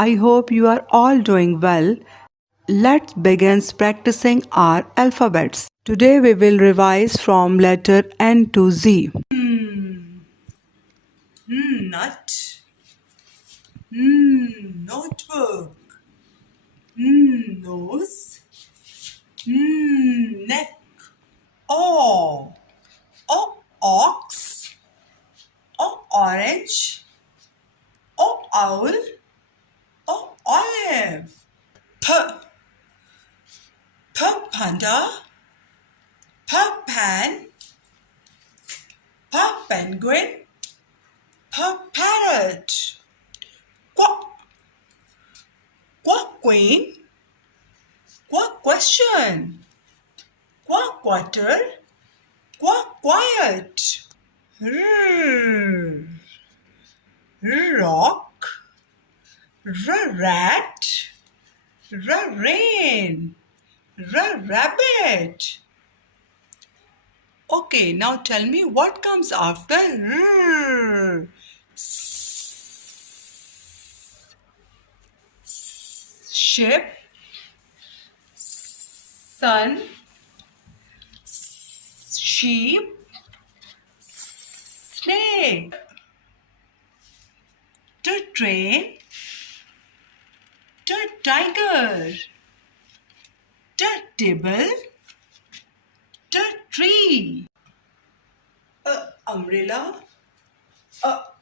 I hope you are all doing well. Let's begin practicing our alphabets. Today we will revise from letter N to Z. Nut. Notebook. Nose. Neck. O. Ox. Orange. Owl. Olive. P. Panda. Pan. Penguin. Parrot. Queen. Question. Quarter. Quiet. Rock. Rat. Rain. Rabbit. Okay, now tell me what comes after r. Ship. Sun. Sheep. Snake. Train. Tiger. Table. Tree. Umbrella.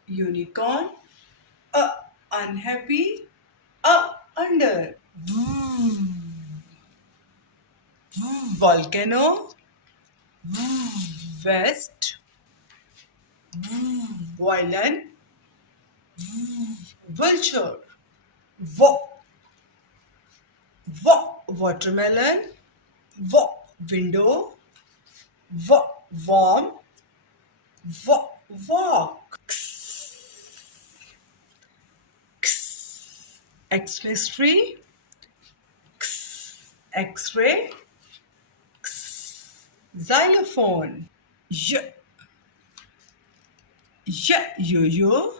Unicorn. Unhappy. Under. Volcano. West. Violin. Vulture. Watermelon. Window. Warm. Walk. Xmas tree. X-ray. Xylophone. Yo-yo.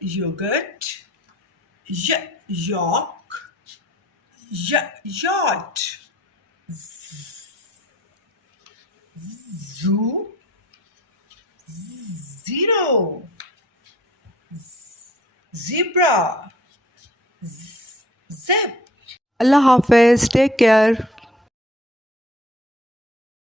Yogurt. York. Yacht. Zoo. Zero. Zebra. Zip. Allah Hafiz. Take care.